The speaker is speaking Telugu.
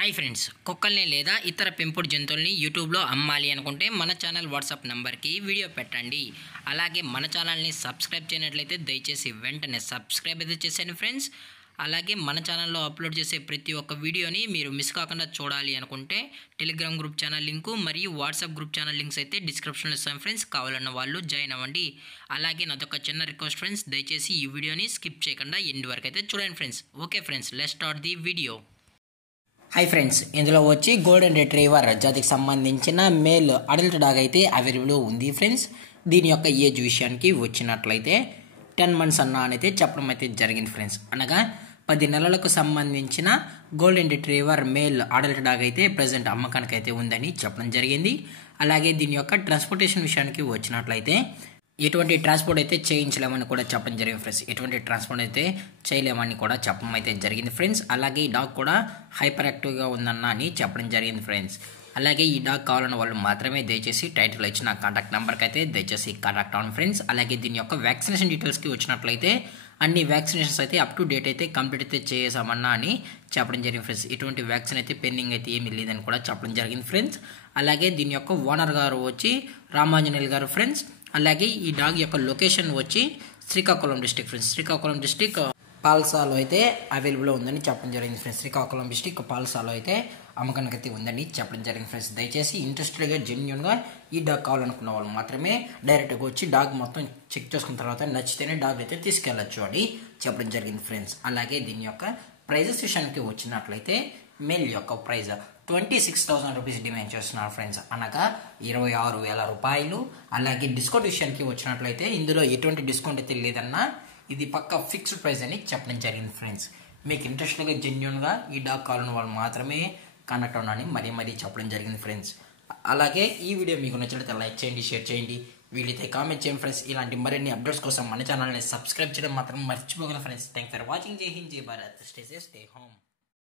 హాయ్ ఫ్రెండ్స్, కుక్కల్ని లేదా ఇతర పెంపుడు జంతువుల్ని యూట్యూబ్లో అమ్మాలి అనుకుంటే మన ఛానల్ వాట్సాప్ నెంబర్కి వీడియో పెట్టండి. అలాగే మన ఛానల్ని సబ్స్క్రైబ్ చేయనట్లయితే దయచేసి వెంటనే సబ్స్క్రైబ్ అయితే చేసేయండి ఫ్రెండ్స్. అలాగే మన ఛానల్లో అప్లోడ్ చేసే ప్రతి ఒక్క వీడియోని మీరు మిస్ కాకుండా చూడాలి అనుకుంటే టెలిగ్రామ్ గ్రూప్ ఛానల్ లింకు మరియు వాట్సాప్ గ్రూప్ ఛానల్ లింక్స్ అయితే డిస్క్రిప్షన్లో ఇస్తాను ఫ్రెండ్స్. కావాలన్న వాళ్ళు జాయిన్ అవ్వండి. అలాగే నాదొక చిన్న రిక్వెస్ట్ ఫ్రెండ్స్, దయచేసి ఈ వీడియోని స్కిప్ చేయకుండా ఎండ్ వరకు అయితే చూడండి friends. Okay friends, let's start the video. Hi friends, ఇందులో వచ్చి గోల్డెన్ రిట్రీవర్ జాతికి సంబంధించిన మేల్ అడల్ట్ డాగ్ అయితే అవైలబుల్ ఉంది ఫ్రెండ్స్. దీని యొక్క ఏజ్ విషయానికి వచ్చినట్లయితే 10 months అన్న అయితే చెప్పడం అయితే జరిగింది ఫ్రెండ్స్. అనగా 10 నెలలకు సంబంధించిన golden retriever male adult dog అయితే ప్రజెంట్ అమ్మకానికి అయితే ఉందని చెప్పడం జరిగింది. అలాగే దీని యొక్క ట్రాన్స్పోర్టేషన్ విషయానికి వచ్చినట్లయితే ఎటువంటి ట్రాన్స్పోర్ట్ అయితే చేయించలేమని కూడా చెప్పడం జరిగింది ఫ్రెండ్స్. ఎటువంటి ట్రాన్స్పోర్ట్ అయితే చేయలేమని కూడా చెప్పడం అయితే జరిగింది ఫ్రెండ్స్. అలాగే ఈ డాగ్ కూడా హైపర్ యాక్టివ్గా ఉందన్న అని చెప్పడం జరిగింది ఫ్రెండ్స్. అలాగే ఈ డాగ్ కావాలన్న వాళ్ళు మాత్రమే దయచేసి టైటిల్ ఇచ్చిన కాంటాక్ట్ నెంబర్కి అయితే దయచేసి కాంటాక్ట్ అవ్వండి ఫ్రెండ్స్. అలాగే దీని యొక్క వ్యాక్సినేషన్ డీటెయిల్స్కి వచ్చినట్లయితే అన్ని వ్యాక్సినేషన్స్ అయితే అప్ టు డేట్ అయితే కంప్లీట్ అయితే చేసామన్నా అని చెప్పడం జరిగింది ఫ్రెండ్స్. ఎటువంటి వ్యాక్సిన్ అయితే పెండింగ్ అయితే ఏమీ లేదని కూడా చెప్పడం జరిగింది ఫ్రెండ్స్. అలాగే దీని యొక్క ఓనర్ గారు వచ్చి రామాంజనేయులు గారు ఫ్రెండ్స్. అలాగే ఈ డాగ్ యొక్క లొకేషన్ వచ్చి Srikakulam district friends. Srikakulam district పాల్సాలో అయితే అవైలబుల్ ఉందని చెప్పడం జరిగింది ఫ్రెండ్స్. శ్రీకాకుళం డిస్టిక్ పాల్సాలో అయితే అమ్మకానికి అయితే ఉందని చెప్పడం జరిగింది ఫ్రెండ్స్. దయచేసి ఇంట్రెస్టెడ్గా జెన్యున్గా ఈ డాగ్ కావాలనుకున్న వాళ్ళు మాత్రమే డైరెక్ట్గా వచ్చి డాగ్ మొత్తం చెక్ చేసుకున్న తర్వాత నచ్చితేనే డాగ్ అయితే తీసుకెళ్ళచ్చు అని చెప్పడం జరిగింది ఫ్రెండ్స్. అలాగే దీని యొక్క ప్రైజెస్ విషయానికి వచ్చినట్లయితే మేల్ యొక్క ప్రైజ్ 26,000 రూపీస్ డిమాండ్ చేస్తున్నారు ఫ్రెండ్స్. అనగా 26,000 రూపాయలు. అలాగే డిస్కౌంట్ విషయానికి వచ్చినట్లయితే ఇందులో ఎటువంటి డిస్కౌంట్ అయితే లేదన్నా ఇది పక్క ఫిక్స్డ్ ప్రైస్ అని చెప్పడం జరిగింది ఫ్రెండ్స్. మీకు ఇంట్రెస్ట్గా జెన్యున్గా ఈ డాగ్ కావాలని వాళ్ళు మాత్రమే కాంటాక్ట్ అవ్వని మరీ చెప్పడం జరిగింది ఫ్రెండ్స్. అలాగే ఈ వీడియో మీకు నచ్చినట్లయితే లైక్ చేయండి, షేర్ చేయండి, వీలైతే కామెంట్ చేయండి ఫ్రెండ్స్. ఇలాంటి మరిన్ని అప్డేట్స్ కోసం మన ఛానల్ని సబ్స్క్రైబ్ చేయడం మాత్రం మర్చిపోగలను ఫ్రెండ్స్. Thanks for watching. జై హింద్, జై Bharat. Stay safe, stay home.